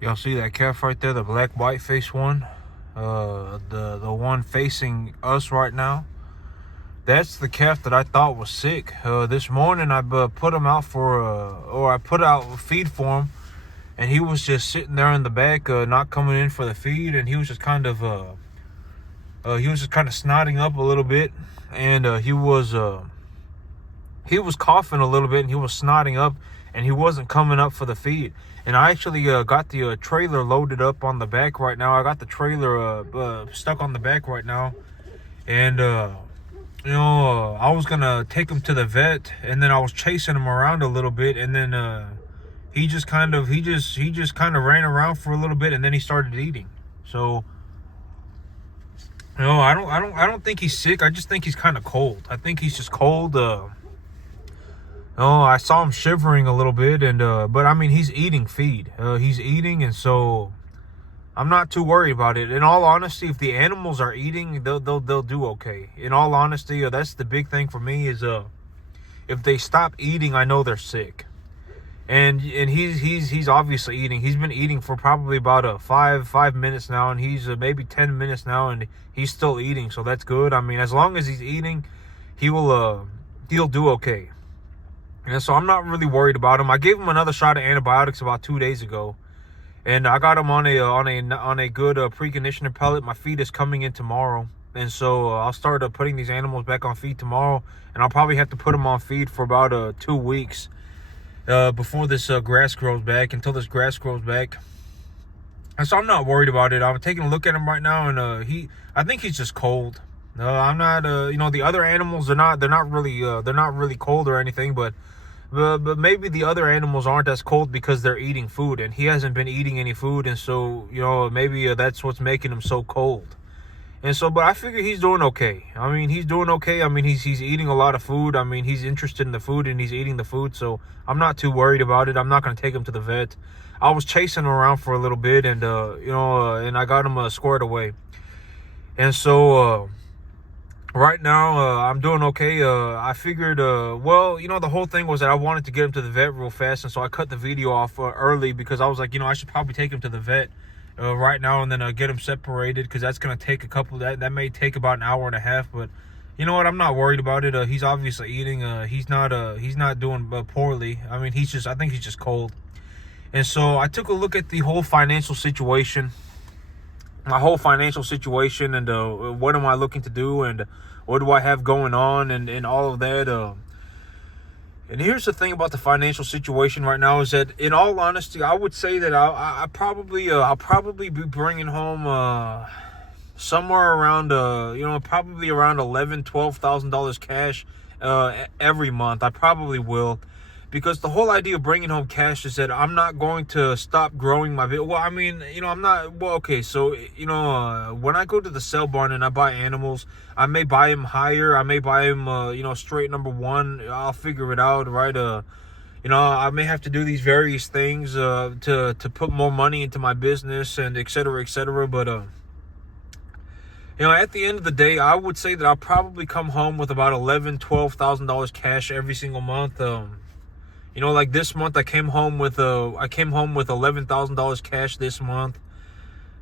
Y'all see that calf right there, the black white face one? The one facing us right now. That's the calf that I thought was sick. This morning I put him out or I put out feed for him, and he was just sitting there in the back, not coming in for the feed, and he was just kind of snotting up a little bit, and he was coughing a little bit, and he was snotting up, and he wasn't coming up for the feed. And I actually got the trailer loaded up on the back right now. I got the trailer stuck on the back right now, and I was gonna take him to the vet, and then I was chasing him around a little bit, and then he just kind of ran around for a little bit, and then he started eating. So I don't think he's sick. I just think he's kind of cold. I think he's just cold. I saw him shivering a little bit, and but I mean, he's eating feed. He's eating, and so I'm not too worried about it. In all honesty, if the animals are eating, they'll do okay. In all honesty, that's the big thing for me is if they stop eating, I know they're sick. And he's obviously eating. He's been eating for probably about 5 minutes now, and he's maybe 10 minutes now, and he's still eating. So that's good. I mean, as long as he's eating, he'll do okay. And so I'm not really worried about him. I gave him another shot of antibiotics about 2 days ago, and I got him on a good preconditioner pellet. My feed is coming in tomorrow, and so I'll start putting these animals back on feed tomorrow, and I'll probably have to put them on feed for about 2 weeks before this grass grows back. Until this grass grows back, and so I'm not worried about it. I'm taking a look at him right now, and I think he's just cold. I'm not. The other animals they're not really cold or anything, but maybe the other animals aren't as cold because they're eating food, and he hasn't been eating any food, and so maybe that's what's making him so cold. And so, but I figure he's doing okay. I mean, he's doing okay. I mean, he's eating a lot of food. I mean, he's interested in the food, and he's eating the food, so I'm not too worried about it. I'm not going to take him to the vet. I was chasing him around for a little bit, and and I got him squared away. And so right now, I'm doing okay. I figured, the whole thing was that I wanted to get him to the vet real fast, and so I cut the video off early because I was like, I should probably take him to the vet right now, and then get him separated, because that's going to take that may take about an hour and a half. But you know what? I'm not worried about it. He's obviously eating. He's not doing poorly. I mean, I think he's just cold. And so I took a look at the whole financial situation. My whole financial situation, and what am I looking to do, and what do I have going on, and all of that. And here's the thing about the financial situation right now is that, in all honesty, I would say that I'll probably be bringing home somewhere around probably around $11,000-$12,000 cash every month. I probably will. Because the whole idea of bringing home cash is that I'm not going to stop growing my business. Well, I mean, I'm not. Well, okay, so, when I go to the sale barn and I buy animals, I may buy them higher. I may buy them, straight number one. I'll figure it out, right? I may have to do these various things to put more money into my business, and et cetera, et cetera. But, at the end of the day, I would say that I'll probably come home with about $11,000-$12,000 cash every single month. Like this month, I came home with $11,000 cash this month.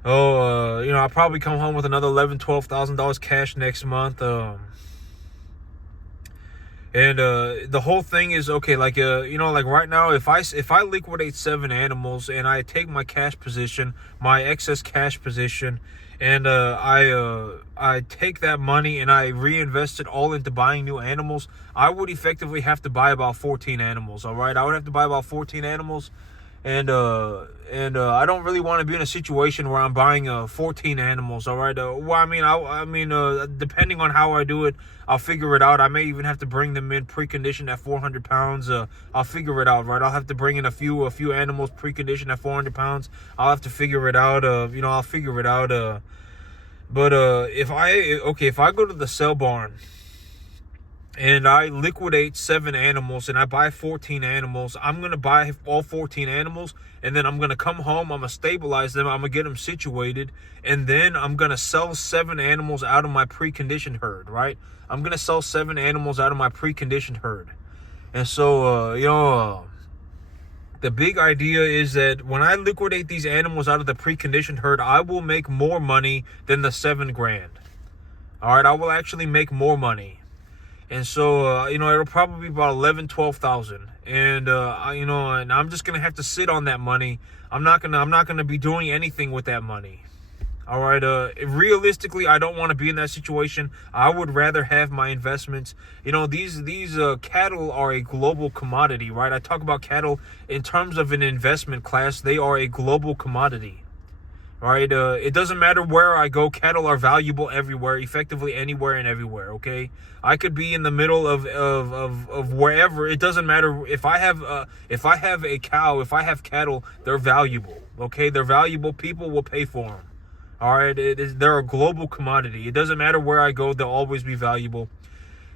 I'll probably come home with another $11,000-$12,000 cash next month. And the whole thing is, okay, like like right now, if I liquidate 7 animals and I take my cash position, my excess cash position, and I take that money and I reinvest it all into buying new animals, I would effectively have to buy about 14 animals. All right, I would have to buy about 14 animals, and I don't really want to be in a situation where I'm buying 14 animals. All right, depending on how I do it, I'll figure it out. I may even have to bring them in preconditioned at 400 pounds. I'll figure it out, right? I'll have to bring in a few animals preconditioned at 400 pounds. I'll have to figure it out. I'll figure it out. But if I go to the sale barn and I liquidate 7 animals and I buy 14 animals, I'm going to buy all 14 animals, and then I'm going to come home, I'm going to stabilize them, I'm going to get them situated, and then I'm going to sell 7 animals out of my preconditioned herd, right? I'm going to sell 7 animals out of my preconditioned herd. And so, The big idea is that when I liquidate these animals out of the preconditioned herd, I will make more money than the $7,000. All right, I will actually make more money. And so, it'll probably be about 11, 12,000. And, and I'm just going to have to sit on that money. I'm not going to be doing anything with that money. All right. Realistically, I don't want to be in that situation. I would rather have my investments. These cattle are a global commodity, right? I talk about cattle in terms of an investment class. They are a global commodity, right? It doesn't matter where I go. Cattle are valuable everywhere, effectively anywhere and everywhere. Okay. I could be in the middle of wherever. It doesn't matter if I have a cow, if I have cattle, they're valuable. Okay. They're valuable. People will pay for them. All right, they're a global commodity. It doesn't matter where I go; they'll always be valuable.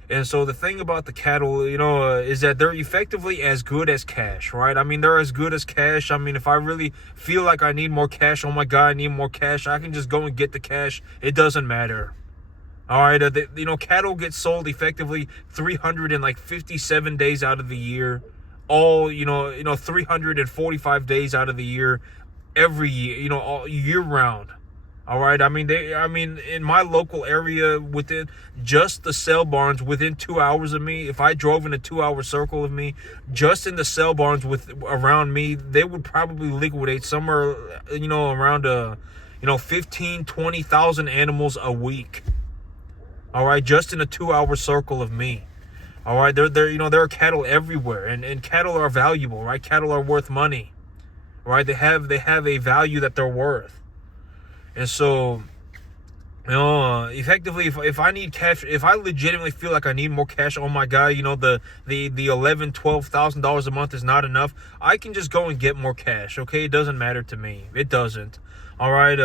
And so the thing about the cattle, is that they're effectively as good as cash, right? I mean, they're as good as cash. I mean, if I really feel like I need more cash, oh my God, I need more cash, I can just go and get the cash. It doesn't matter. All right, cattle get sold effectively 357 days out of the year, all 345 days out of the year, every year, all year round. All right. I mean, in my local area, within just the sale barns, within 2 hours of me, if I drove in a 2-hour circle of me, just in the sale barns around me, they would probably liquidate somewhere, around 15, 20,000 animals a week. All right. Just in a 2-hour circle of me. All right. There are cattle everywhere, and cattle are valuable, right? Cattle are worth money, right? They have a value that they're worth. And so, effectively, if I need cash, if I legitimately feel like I need more cash, oh my God, the $11,000, $12,000 a month is not enough, I can just go and get more cash. Okay, it doesn't matter to me. It doesn't. All right,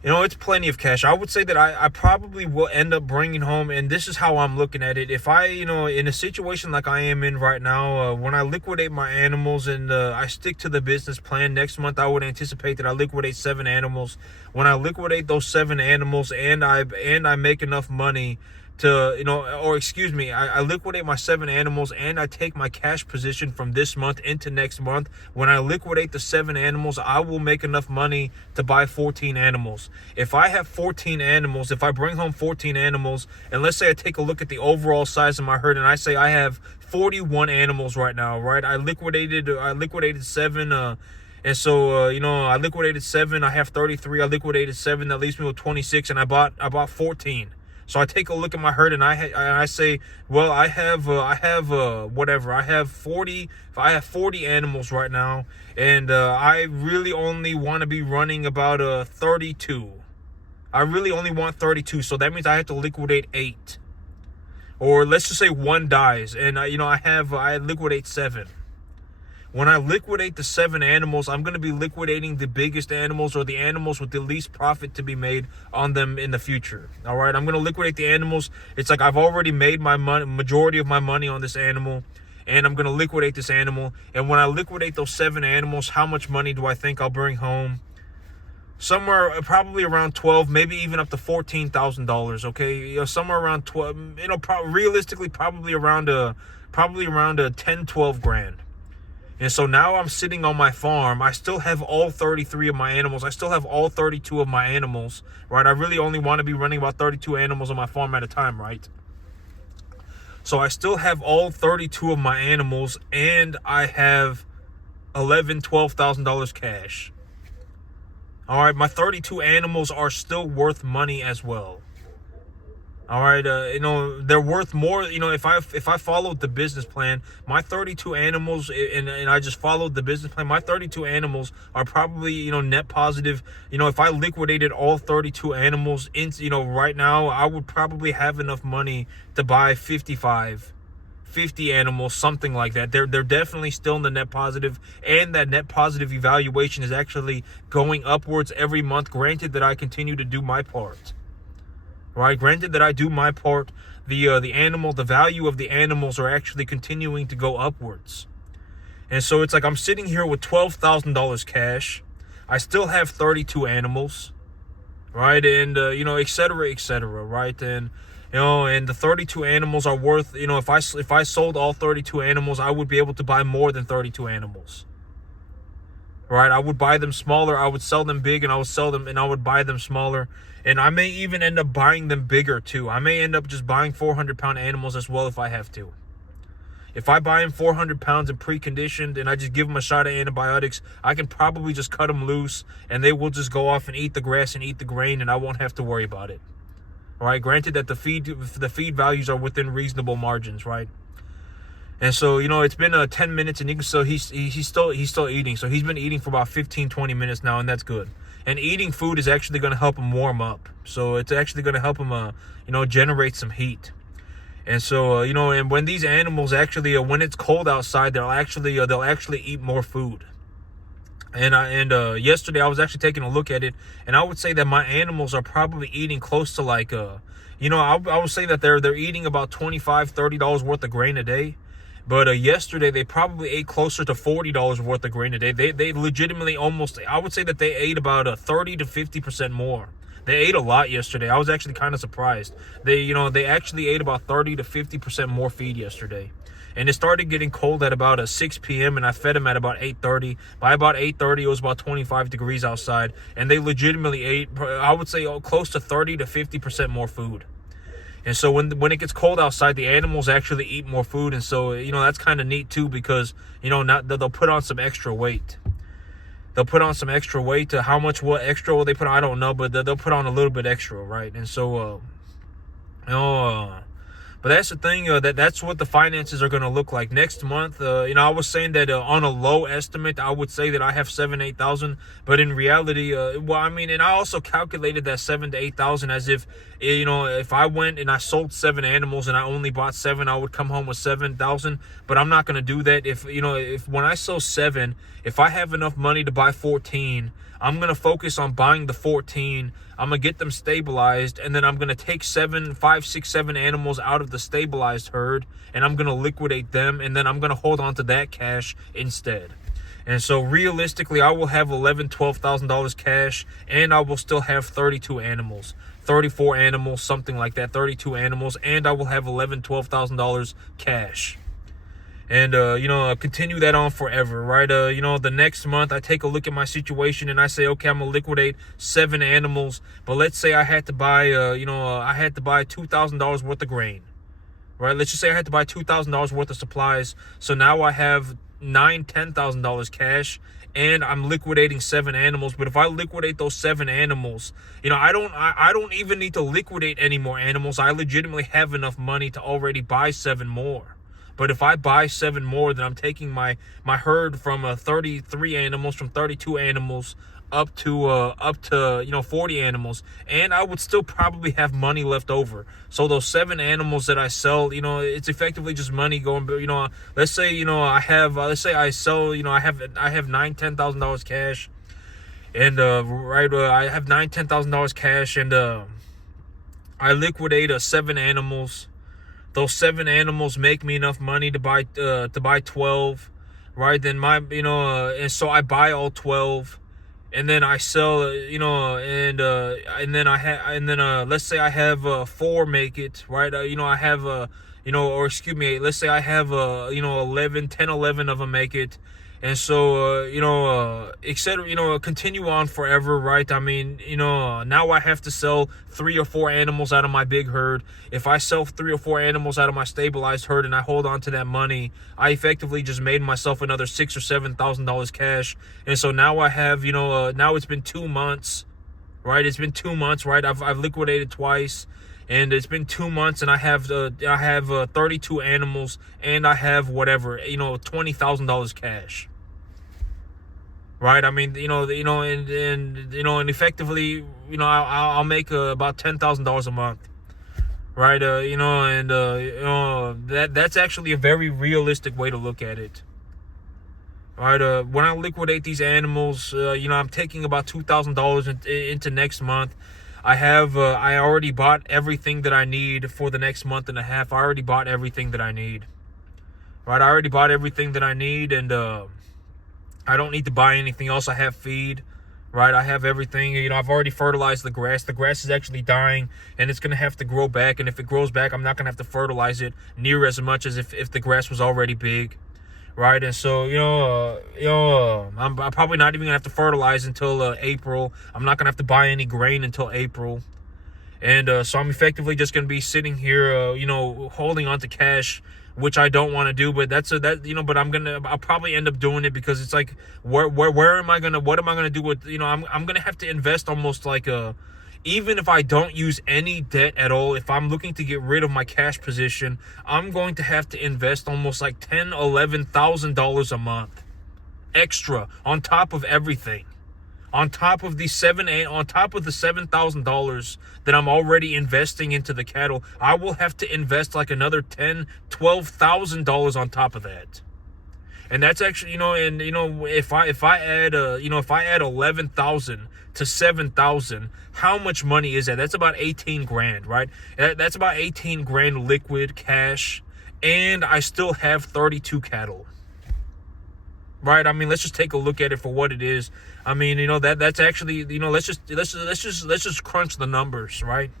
it's plenty of cash. I would say that I probably will end up bringing home, and this is how I'm looking at it. If I, in a situation like I am in right now, when I liquidate my animals and I stick to the business plan, next month I would anticipate that I liquidate 7 animals. When I liquidate those 7 animals and I make enough money to, I liquidate my 7 animals and I take my cash position from this month into next month. When I liquidate the 7 animals, I will make enough money to buy 14 animals. If I have 14 animals, if I bring home 14 animals, and let's say I take a look at the overall size of my herd and I say I have 41 animals right now, right? I liquidated 7, and so, I liquidated 7, I have 33, I liquidated 7, that leaves me with 26, and I bought 14. So I take a look at my herd and I say, well, I have 40 animals right now, and I really only want to be running about 32. I really only want 32, so that means I have to liquidate 8, or let's just say 1 dies, and I liquidate 7. When I liquidate the 7 animals, I'm going to be liquidating the biggest animals, or the animals with the least profit to be made on them in the future. All right, I'm going to liquidate the animals. It's like I've already made my majority of my money on this animal, and I'm going to liquidate this animal. And when I liquidate those 7 animals, how much money do I think I'll bring home? Somewhere probably around 12, maybe even up to $14,000. Okay, somewhere around 12. Realistically, probably around 10, 12 grand. And so now I'm sitting on my farm. I still have all 33 of my animals. I still have all 32 of my animals, right? I really only want to be running about 32 animals on my farm at a time, right? So I still have all 32 of my animals, and I have $11,000, $12,000 cash. All right, my 32 animals are still worth money as well. All right, they're worth more. If I followed the business plan, my 32 animals, and I just followed the business plan, my 32 animals are probably, net positive. If I liquidated all 32 animals, right now, I would probably have enough money to buy 50 animals, something like that. They're definitely still in the net positive, and that net positive evaluation is actually going upwards every month. Granted that I continue to do my part. Right, granted that I do my part, the value of the animals are actually continuing to go upwards. And so it's like I'm sitting here with $12,000 cash. I still have 32 animals, right? And, et cetera, right? And You know, and the 32 animals are worth, you know, if I sold all 32 animals, I would be able to buy more than 32 animals. Right? I would buy them smaller, I would sell them big, and I would sell them, and I would buy them smaller. And I may even end up buying them bigger too. I may end up just buying 400-pound animals as well if I have to. If I buy them 400 pounds and preconditioned and I just give them a shot of antibiotics, I can probably just cut them loose and they will just go off and eat the grass and eat the grain, and I won't have to worry about it. All right, granted that the feed values are within reasonable margins, right? And so, you know, it's been 10 minutes, and you can still he's still eating. So he's been eating for about 15-20 minutes now, and that's good. And eating food is actually going to help him warm up. So it's actually going to help him you know, generate some heat. And so, you know, and when these animals actually when it's cold outside, they'll actually eat more food. And yesterday I was actually taking a look at it, and I would say that my animals are probably eating close to like you know, I would say that they're eating about $25-$30 worth of grain a day. But yesterday they probably ate closer to $40 worth of grain a day. They legitimately almost, I would say that they ate about 30 to 50% more. They ate a lot yesterday. I was actually kind of surprised. They actually ate about 30 to 50% more feed yesterday. And it started getting cold at about 6 p.m. and I fed them at about 8:30. By about 8:30, it was about 25 degrees outside, and they legitimately ate, I would say, close to 30 to 50% more food. And so when it gets cold outside, the animals actually eat more food, and so, you know, that's kind of neat too, because, you know, they'll put on some extra weight. They'll put on some extra weight. What extra will they put on? I don't know, but they'll put on a little bit extra, right? And so, you know, but that's the thing, that's what the finances are going to look like next month. You know, I was saying that on a low estimate, I would say that I have 7,000-8,000, but in reality, well, I mean, and I also calculated that 7,000 to 8,000 as if, you know, if I went and I sold 7 animals and I only bought 7, I would come home with 7,000. But I'm not going to do that. If, you know, if when I sell 7, if I have enough money to buy 14, I'm going to focus on buying the 14. I'm going to get them stabilized, and then I'm going to take 5, 6, 7 animals out of the stabilized herd, and I'm going to liquidate them, and then I'm going to hold on to that cash instead. And so realistically, I will have $11,000-$12,000 cash, and I will still have 32 animals, 34 animals, something like that, 32 animals, and I will have $11,000-$12,000 cash. And, you know, continue that on forever, right? You know, the next month I take a look at my situation and I say, okay, I'm going to liquidate 7 animals. But let's say I had to buy, you know, I had to buy $2,000 worth of grain, right? Let's just say I had to buy $2,000 worth of supplies. So now I have $10,000 cash, and I'm liquidating 7 animals. But if I liquidate those 7 animals, you know, I don't even need to liquidate any more animals. I legitimately have enough money to already buy 7 more. But if I buy 7 more, then I'm taking my herd from 33 animals, from 32 animals up to you know, 40 animals, and I would still probably have money left over. So those 7 animals that I sell, you know, it's effectively just money going. You know, let's say, you know, I have let's say I sell, you know, I have $9,000-$10,000 cash, and I have $9,000-$10,000 cash, and I liquidate 7 animals. Those 7 animals make me enough money to buy 12, right? Then and so I buy all 12, and then I sell, you know, and then let's say I have 4 make it, right? You know, I have you know, or excuse me, let's say I have you know, 11 of them make it. And so, you know, etc., you know, continue on forever, right? I mean, you know, now I have to sell 3 or 4 animals out of my big herd. If I sell 3 or 4 animals out of my stabilized herd and I hold on to that money, I effectively just made myself another $6,000 or $7,000 cash. And so now I have, you know, now it's been 2 months, right? It's been 2 months, right? I've liquidated twice. And it's been 2 months, and I have 32 animals, and I have whatever, you know, $20,000 cash. Right? I mean, you know, and you know, and effectively, you know, I'll make about $10,000 a month. Right? You know, and you know, that's actually a very realistic way to look at it. Right? When I liquidate these animals, you know, I'm taking about $2,000 into next month. I already bought everything that I need for the next month and a half. I already bought everything that I need. Right? I already bought everything that I need, and I don't need to buy anything else. I have feed. right? I have everything. You know, I've already fertilized the grass. The grass is actually dying, and it's going to have to grow back. And if it grows back, I'm not going to have to fertilize it near as much as if the grass was already big, right? And so, I'm probably not even going to have to fertilize until April. I'm not going to have to buy any grain until April. And so I'm effectively just going to be sitting here, holding on to cash, which I don't want to do, but but I'll probably end up doing it because it's like, where am I going to, what am I going to do with, I'm going to have to invest almost like even if I don't use any debt at all, if I'm looking to get rid of my cash position, I'm going to have to invest almost like $11,000 a month extra on top of everything. On top of the $7,000 that I'm already investing into the cattle, I will have to invest like another $12,000 on top of that. And that's actually, if I add 11,000 to 7,000, how much money is that? That's about 18 grand, right? That's about 18 grand liquid cash, and I still have 32 cattle. Right? I mean, let's just take a look at it for what it is. I mean, that's actually, let's just crunch the numbers, right?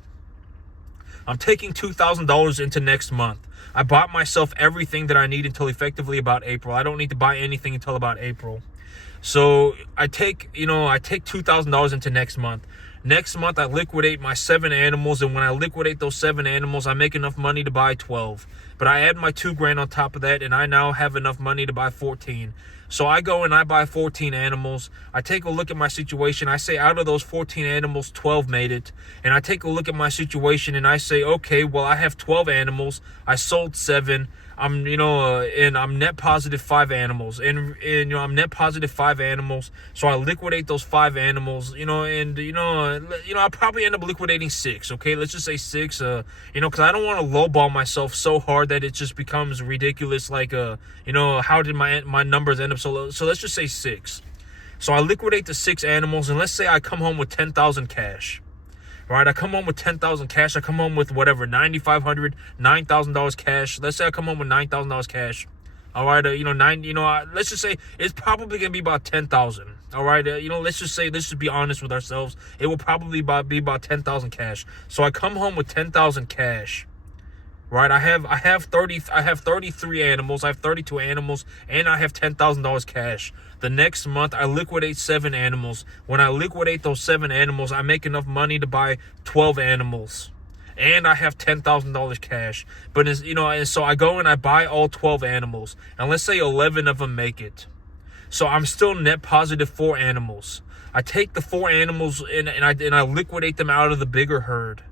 I'm taking $2,000 into next month. I bought myself everything that I need until effectively about April. I don't need to buy anything until about April. So I take $2,000 into next month. Next month, I liquidate my 7 animals, and when I liquidate those 7 animals, I make enough money to buy 12. But I add my 2 grand on top of that, and I now have enough money to buy 14. So I go and I buy 14 animals. I take a look at my situation. I say out of those 14 animals, 12 made it. And I take a look at my situation and I say, okay, well, I have 12 animals. I sold 7. And I'm net positive 5 animals, and I'm net positive 5 animals. So I liquidate those 5 animals, I'll probably end up liquidating 6. Okay, let's just say 6. Because I don't want to lowball myself so hard that it just becomes ridiculous. Like, how did my numbers end up so low? So let's just say 6. So I liquidate the 6 animals, and let's say I come home with 10,000 cash. Right, I come home with 10,000 cash. I come home with whatever, $9,500, $9,000 cash. Let's say I come home with $9,000 cash. All right, let's just say it's probably gonna be about 10,000. All right, let's just be honest with ourselves. It will probably be about 10,000 cash. So I come home with 10,000 cash. Right, I have 33 animals. I have 32 animals, and I have $10,000 cash. The next month, I liquidate 7 animals. When I liquidate those 7 animals, I make enough money to buy 12 animals, and I have $10,000 cash. But and so I go and I buy all 12 animals, and let's say 11 of them make it. So I'm still net positive 4 animals. I take the 4 animals and I liquidate them out of the bigger herd.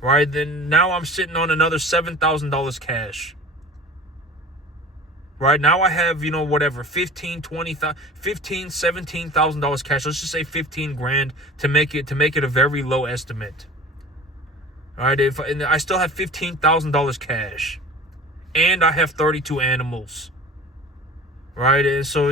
Right, then now I'm sitting on another $7,000 cash. Right, now I have, whatever, $17,000 cash. Let's just say 15 grand to make it a very low estimate. All right, and I still have $15,000 cash, and I have 32 animals. Right, and so,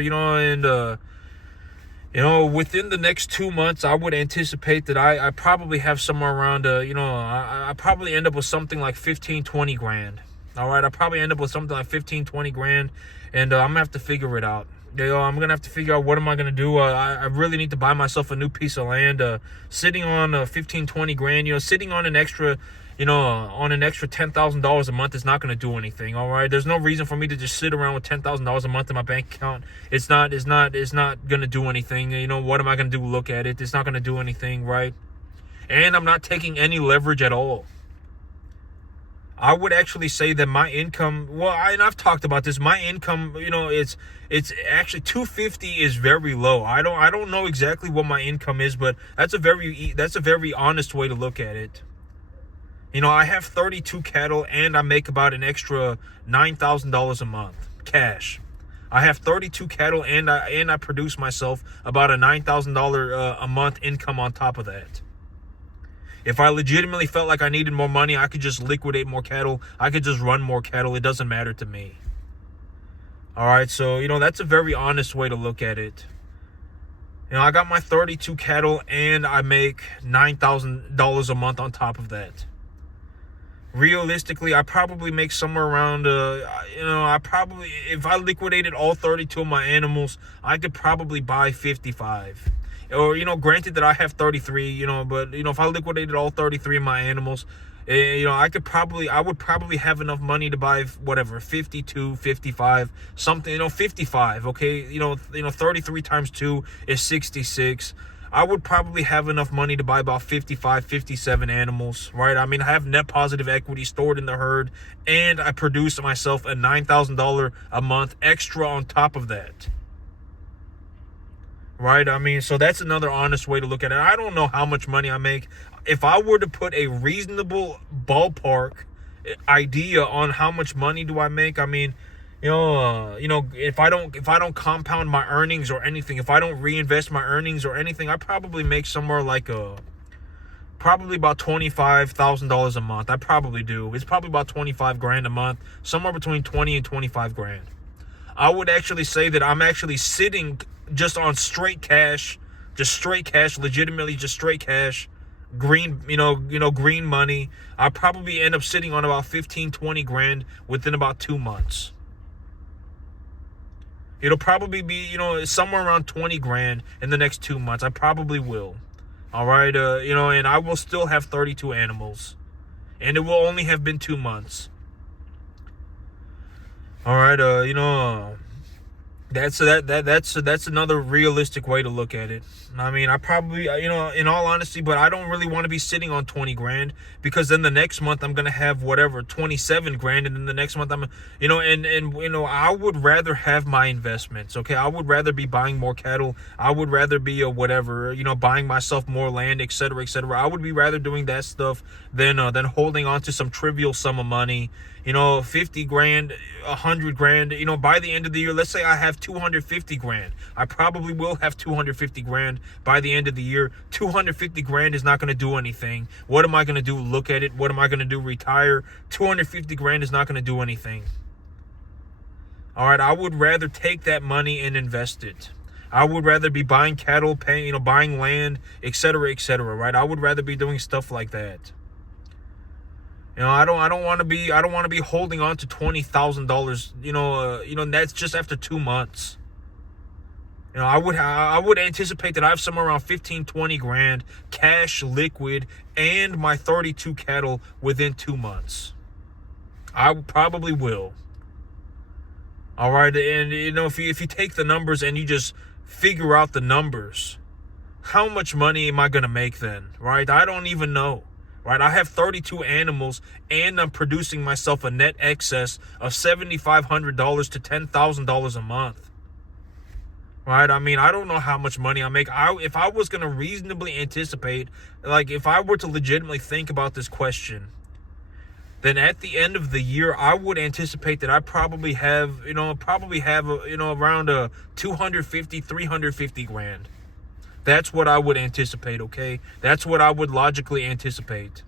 within the next 2 months, I would anticipate that I probably have somewhere around, I probably end up with something like 15, 20 grand. All right, I probably end up with something like 15, 20 grand, and I'm going to have to figure it out. I'm going to have to figure out what am I going to do. I really need to buy myself a new piece of land. Sitting on 15, 20 grand, sitting on an extra, $10,000 a month is not going to do anything. All right, there's no reason for me to just sit around with $10,000 a month in my bank account. It's not going to do anything. What am I going to do? Look at it. It's not going to do anything, right? And I'm not taking any leverage at all. I would actually say that my income, and I've talked about this, my income, it's actually 250 is very low. I don't know exactly what my income is, but that's a very honest way to look at it. I have 32 cattle, and I make about an extra $9,000 a month cash. I have 32 cattle, and I produce myself about a $9,000 a month income on top of that. If I legitimately felt like I needed more money, I could just liquidate more cattle. I could just run more cattle. It doesn't matter to me. All right, so, that's a very honest way to look at it. I got my 32 cattle, and I make $9,000 a month on top of that. Realistically, I probably make somewhere around, if I liquidated all 32 of my animals, I could probably buy 55. Or, granted that I have 33, but, if I liquidated all 33 of my animals, I would probably have enough money to buy whatever, 52, 55, something, 55, okay? 33 times 2 is 66. I would probably have enough money to buy about 55, 57 animals, right? I mean, I have net positive equity stored in the herd, and I produce myself a $9,000 a month extra on top of that. Right? I mean, so that's another honest way to look at it. I don't know how much money I make. If I were to put a reasonable ballpark idea on how much money do I make, I mean, if I don't compound my earnings or anything, if I don't reinvest my earnings or anything, I probably make somewhere like probably about $25,000 a month. I probably do. It's probably about 25 grand a month, somewhere between 20 and 25 grand. I would actually say that I'm actually sitting just on straight cash, legitimately just straight cash, green, green money. I probably end up sitting on about 15, 20 grand within about 2 months. It'll probably be, somewhere around 20 grand in the next 2 months. I probably will. All right. And I will still have 32 animals, and it will only have been 2 months. All right. That's another realistic way to look at it. I mean, I probably, in all honesty, but I don't really want to be sitting on 20 grand, because then the next month I'm going to have whatever, 27 grand. And then the next month I would rather have my investments. Okay. I would rather be buying more cattle. I would rather be buying myself more land, et cetera, et cetera. I would be rather doing that stuff than holding on to some trivial sum of money. 50 grand, 100 grand, by the end of the year, let's say I have 250 grand. I probably will have 250 grand by the end of the year. 250 grand is not going to do anything. What am I going to do? Look at it. What am I going to do? Retire? 250 grand is not going to do anything. All right. I would rather take that money and invest it. I would rather be buying cattle, buying land, et cetera, right? I would rather be doing stuff like that. I don't want to be holding on to $20,000. And that's just after 2 months. I would anticipate that I have somewhere around 15, 20 grand cash, liquid, and my 32 cattle within 2 months. I probably will. All right, and if you take the numbers and you just figure out the numbers, how much money am I gonna make then? Right? I don't even know. Right, I have 32 animals, and I'm producing myself a net excess of $7,500 to $10,000 a month. Right, I mean, I don't know how much money I make. If I was going to reasonably anticipate, like if I were to legitimately think about this question, then at the end of the year, I would anticipate that I probably have, around 250, 350 grand. That's what I would anticipate, okay? That's what I would logically anticipate.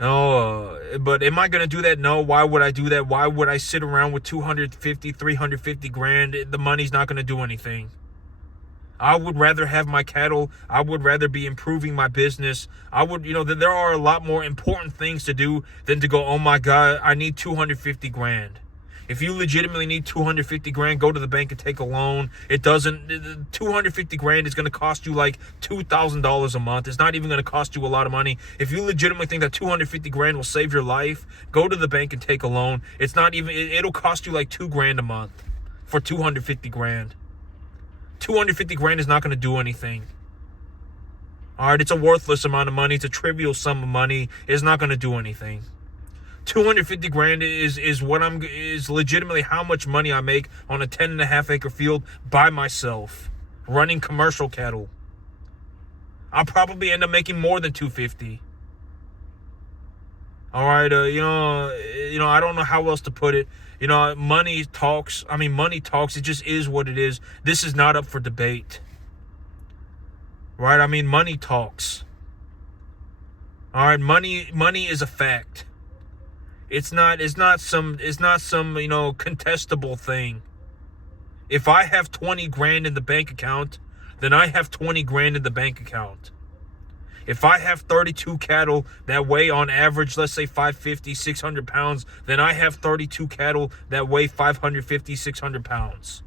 No, but am I going to do that? No. Why would I do that? Why would I sit around with 250, 350 grand? The money's not going to do anything. I would rather have my cattle. I would rather be improving my business. There are a lot more important things to do than to go, oh my God, I need 250 grand. If you legitimately need 250 grand, go to the bank and take a loan. 250 grand is going to cost you like $2,000 a month. It's not even going to cost you a lot of money. If you legitimately think that 250 grand will save your life, go to the bank and take a loan. It'll cost you like 2 grand a month for 250 grand. 250 grand is not going to do anything. All right, it's a worthless amount of money. It's a trivial sum of money. It's not going to do anything. 250 grand is legitimately how much money I make on a 10.5 acre field by myself, running commercial cattle. I'll probably end up making more than 250. All right, I don't know how else to put it. Money talks. I mean, money talks. It just is what it is. This is not up for debate. Right? I mean, money talks. All right, money is a fact. It's not some contestable thing. If I have 20 grand in the bank account, then I have 20 grand in the bank account. If I have 32 cattle that weigh on average, let's say 550, 600 pounds, then I have 32 cattle that weigh 550, 600 pounds.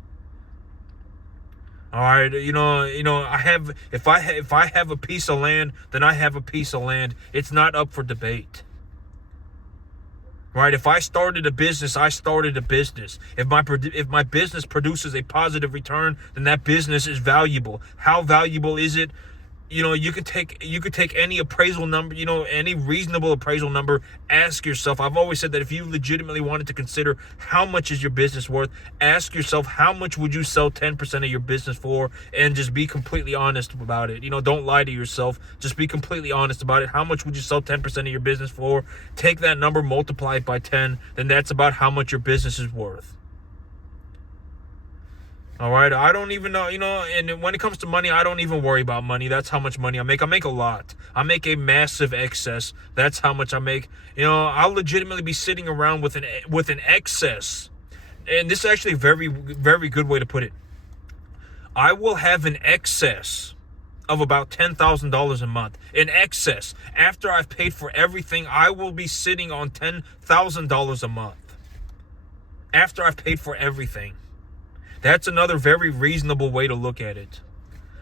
All right, if I have a piece of land, then I have a piece of land. It's not up for debate. Right? If I started a business, I started a business. If my business produces a positive return, then that business is valuable. How valuable is it? You could take any appraisal number, any reasonable appraisal number. Ask yourself. I've always said that if you legitimately wanted to consider how much is your business worth, ask yourself how much would you sell 10% of your business for, and just be completely honest about it. Don't lie to yourself. Just be completely honest about it. How much would you sell 10% of your business for? Take that number, multiply it by 10, then that's about how much your business is worth. All right, I don't even know, and when it comes to money, I don't even worry about money. That's how much money I make. I make a lot. I make a massive excess. That's how much I make. I'll legitimately be sitting around with an excess. And this is actually a very, very good way to put it. I will have an excess of about $10,000 a month. In excess. After I've paid for everything, I will be sitting on $10,000 a month. After I've paid for everything. That's another very reasonable way to look at it.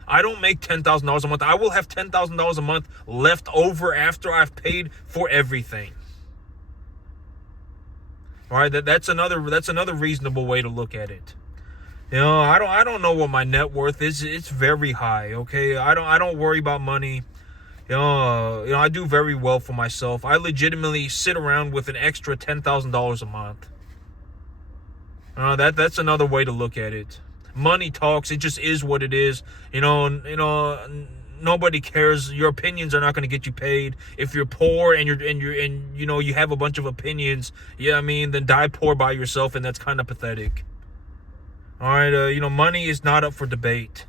I don't make $10,000 a month. I will have $10,000 a month left over after I've paid for everything. All right, that's another reasonable way to look at it. I don't know what my net worth is. It's very high. Okay, I don't worry about money. I do very well for myself. I legitimately sit around with an extra $10,000 a month. That's another way to look at it. Money talks. It just is what it is. Nobody cares. Your opinions are not going to get you paid. If you're poor and you have a bunch of opinions, then die poor by yourself, and that's kind of pathetic. All right, money is not up for debate.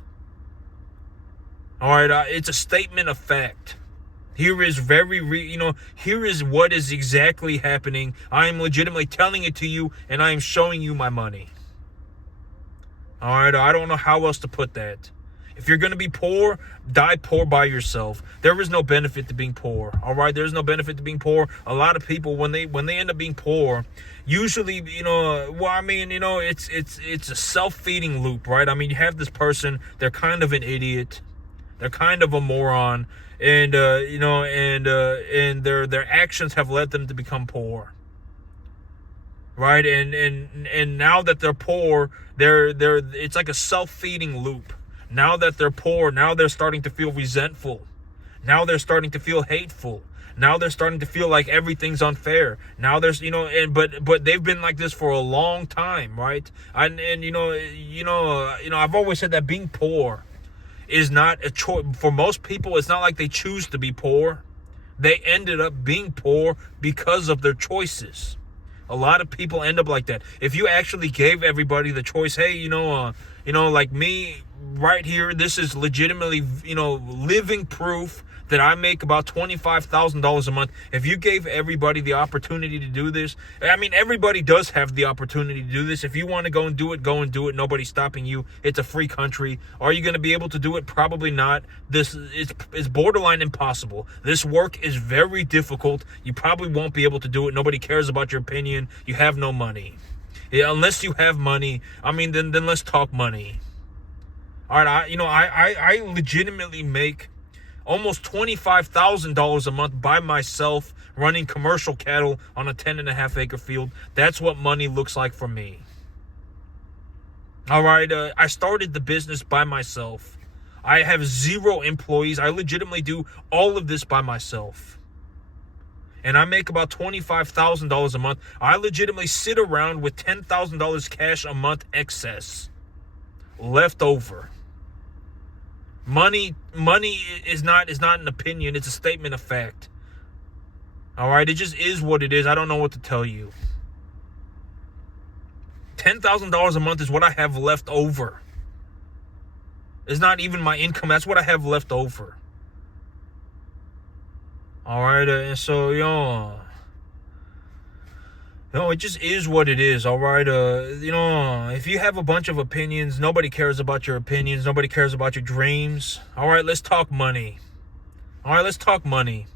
All right, it's a statement of fact. Here is here is what is exactly happening. I am legitimately telling it to you, and I am showing you my money. All right, I don't know how else to put that. If you're going to be poor, die poor by yourself. There is no benefit to being poor. All right, there's no benefit to being poor. A lot of people, when they end up being poor, usually, it's a self-feeding loop, right? You have this person, they're kind of an idiot. They're kind of a moron. And their actions have led them to become poor, right? And now that they're poor, it's like a self-feeding loop. Now that they're poor, now they're starting to feel resentful. Now they're starting to feel hateful. Now they're starting to feel like everything's unfair. Now there's but they've been like this for a long time, right? I've always said that being poor is not a choice. For most people, it's not like they choose to be poor. They ended up being poor because of their choices. A lot of people end up like that. If you actually gave everybody the choice, hey, like me right here, this is legitimately, living proof that I make about $25,000 a month. If you gave everybody the opportunity to do this, everybody does have the opportunity to do this. If you want to go and do it, go and do it. Nobody's stopping you. It's a free country. Are you going to be able to do it? Probably not. This is borderline impossible. This work is very difficult. You probably won't be able to do it. Nobody cares about your opinion. You have no money. Yeah, unless you have money, then let's talk money. All right, I legitimately make almost $25,000 a month by myself running commercial cattle on a 10.5 acre field. That's what money looks like for me. All right, I started the business by myself. I have 0 employees. I legitimately do all of this by myself. And I make about $25,000 a month. I legitimately sit around with $10,000 cash a month excess left over. Money is not an opinion. It's a statement of fact. All right, it just is what it is. I don't know what to tell you. $10,000 a month is what I have left over. It's not even my income. That's what I have left over. All right, and so it just is what it is. All right, if you have a bunch of opinions, nobody cares about your opinions. Nobody cares about your dreams. All right, let's talk money. All right, let's talk money.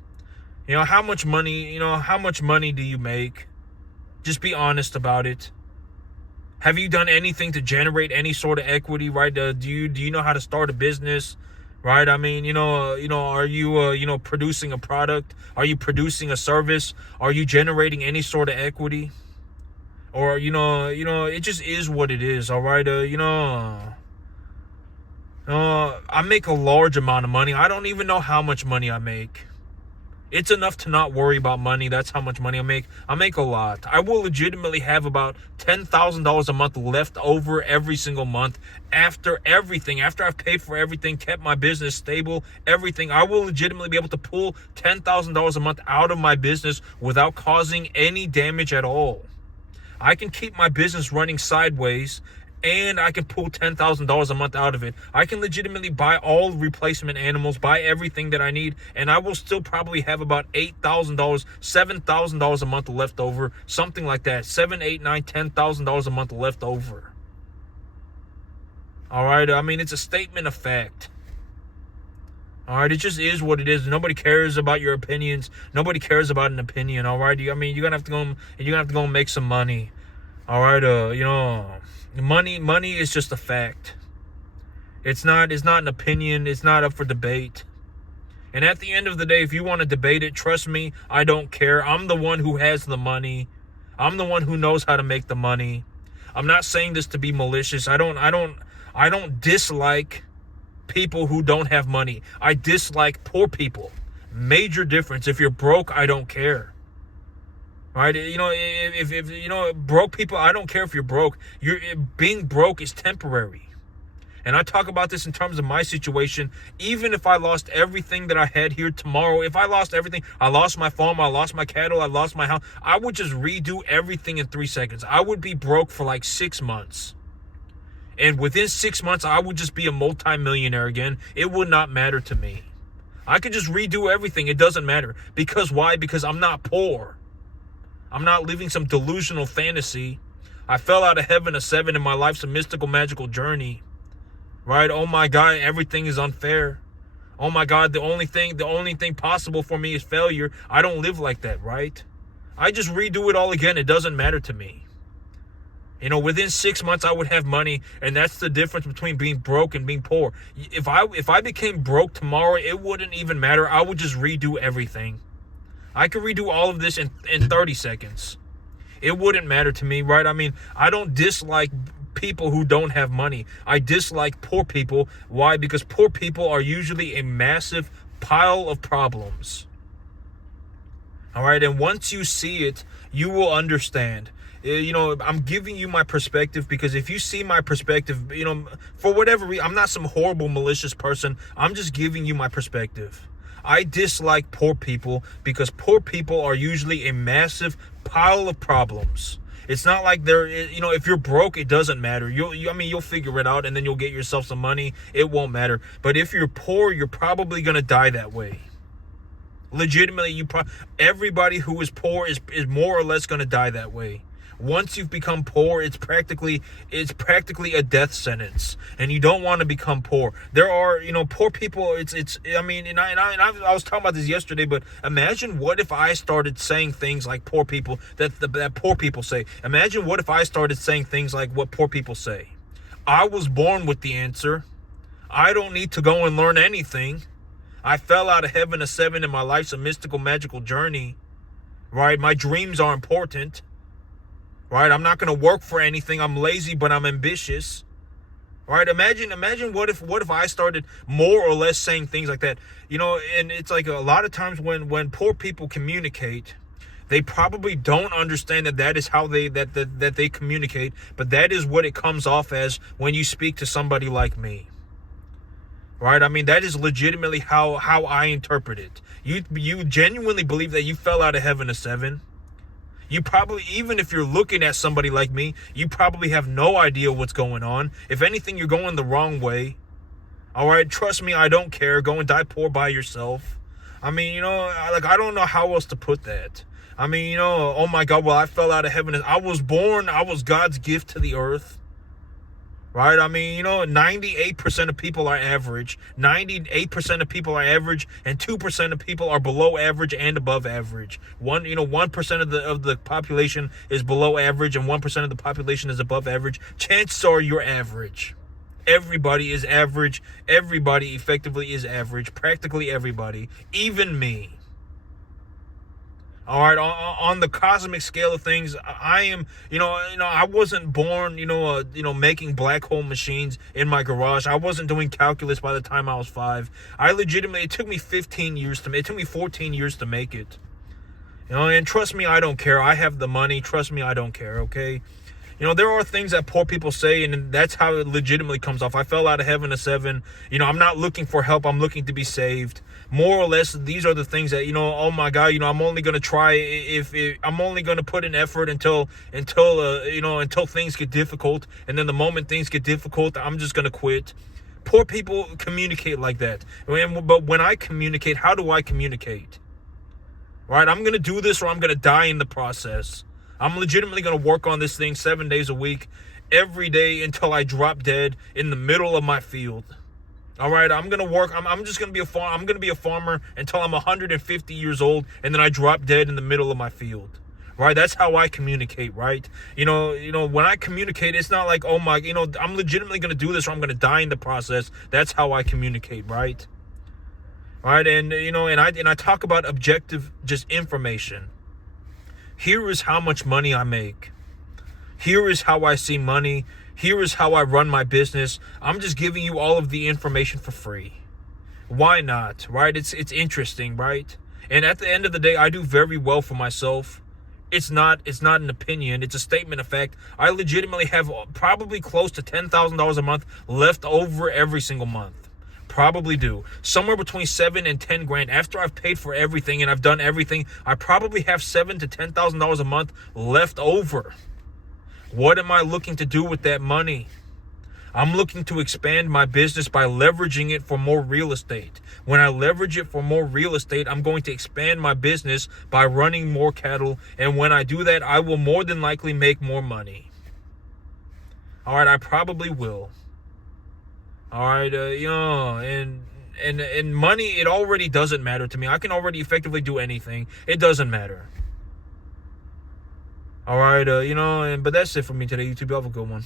How much money do you make? Just be honest about it. Have you done anything to generate any sort of equity, right? Do you know how to start a business, right? I mean, are you producing a product? Are you producing a service? Are you generating any sort of equity? Or it just is what it is, all right? I make a large amount of money. I don't even know how much money I make. It's enough to not worry about money. That's how much money I make. I make a lot. I will legitimately have about $10,000 a month left over every single month after everything. After I've paid for everything, kept my business stable, everything, I will legitimately be able to pull $10,000 a month out of my business without causing any damage at all. I can keep my business running sideways, and I can pull $10,000 a month out of it. I can legitimately buy all replacement animals, buy everything that I need, and I will still probably have about $8,000, $7,000 a month left over, something like that. $7, $8, $9, $10,000 a month left over. All right, I mean, it's a statement of fact. All right, it just is what it is. Nobody cares about your opinions. Nobody cares about an opinion. All right, I mean, you're gonna have to go and make some money. All right, money is just a fact. It's not an opinion. It's not up for debate. And at the end of the day, if you want to debate it, trust me, I don't care. I'm the one who has the money. I'm the one who knows how to make the money. I'm not saying this to be malicious. I don't dislike people who don't have money. I dislike poor people. Major difference. If you're broke, I don't care. Right? If broke people, I don't care if you're broke. Being broke is temporary. And I talk about this in terms of my situation. Even if I lost everything that I had here tomorrow, if I lost everything, I lost my farm, I lost my cattle, I lost my house, I would just redo everything in 3 seconds. I would be broke for like 6 months. And within 6 months, I would just be a multi-millionaire again. It would not matter to me. I could just redo everything. It doesn't matter. Because why? Because I'm not poor. I'm not living some delusional fantasy. I fell out of heaven a 7 in my life's a mystical, magical journey. Right? Oh my God, everything is unfair. Oh my God, the only thing possible for me is failure. I don't live like that, right? I just redo it all again. It doesn't matter to me. Within 6 months I would have money, and that's the difference between being broke and being poor. If I became broke tomorrow, it wouldn't even matter. I would just redo everything. I could redo all of this in 30 seconds. It wouldn't matter to me, right? I mean, I don't dislike people who don't have money. I dislike poor people. Why? Because poor people are usually a massive pile of problems. All right, and once you see it, you will understand. I'm giving you my perspective because if you see my perspective, for whatever reason, I'm not some horrible, malicious person. I'm just giving you my perspective. I dislike poor people because poor people are usually a massive pile of problems. It's not like if you're broke, it doesn't matter. You'll figure it out and then you'll get yourself some money. It won't matter. But if you're poor, you're probably going to die that way. Legitimately, everybody who is poor is more or less going to die that way. Once you've become poor, it's practically a death sentence, and you don't want to become poor. There are, poor people. I was talking about this yesterday, but imagine what if I started saying things like poor people that poor people say. Imagine what if I started saying things like what poor people say. I was born with the answer. I don't need to go and learn anything. I fell out of heaven a 7 in my life's a mystical, magical journey. Right? My dreams are important. Right? I'm not going to work for anything. I'm lazy, but I'm ambitious. Right? Imagine what if I started more or less saying things like that. And it's like a lot of times when poor people communicate, they probably don't understand that is how they communicate, but that is what it comes off as when you speak to somebody like me. Right? I mean, that is legitimately how I interpret it. You genuinely believe that you fell out of heaven a 7. You probably, even if you're looking at somebody like me, you probably have no idea what's going on. If anything, you're going the wrong way. All right, trust me, I don't care. Go and die poor by yourself. I mean, I don't know how else to put that. I mean, oh my God, well, I fell out of heaven. I was born, I was God's gift to the earth. Right? I mean, 98% of people are average. 98% of people are average, and 2% of people are below average and above average. 1% of the population is below average, and 1% of the population is above average. Chances are you're average. Everybody is average. Everybody effectively is average. Practically everybody, even me. All right, on the cosmic scale of things, I am, I wasn't born, making black hole machines in my garage. I wasn't doing calculus by the time I was 5. It took me 15 years it took me 14 years to make it. And trust me, I don't care. I have the money. Trust me, I don't care, okay? There are things that poor people say, and that's how it legitimately comes off. I fell out of heaven at 7. I'm not looking for help. I'm looking to be saved. More or less, these are the things that, oh my God, I'm only going to try I'm only going to put in effort until things get difficult. And then the moment things get difficult, I'm just going to quit. Poor people communicate like that. But when I communicate, how do I communicate? Right? I'm going to do this or I'm going to die in the process. I'm legitimately going to work on this thing 7 days a week, every day until I drop dead in the middle of my field. All right, I'm going to work. I'm just going to be a farmer. I'm going to be a farmer until I'm 150 years old, and then I drop dead in the middle of my field. Right? That's how I communicate, right? When I communicate, it's not like, oh my, I'm legitimately going to do this or I'm going to die in the process. That's how I communicate, right? All right, and I talk about objective just information. Here is how much money I make. Here is how I see money. Here is how I run my business. I'm just giving you all of the information for free. Why not, right? It's interesting, right? And at the end of the day, I do very well for myself. It's not an opinion. It's a statement of fact. I legitimately have probably close to $10,000 a month left over every single month. Probably do. Somewhere between 7 and 10 grand. After I've paid for everything and I've done everything, I probably have $7,000 to $10,000 a month left over. What am I looking to do with that money? I'm looking to expand my business by leveraging it for more real estate. When I leverage it for more real estate, I'm going to expand my business by running more cattle. And when I do that, I will more than likely make more money. All right, I probably will. All right, and money, it already doesn't matter to me. I can already effectively do anything. It doesn't matter. All right, but that's it for me today, YouTube. You have a good one.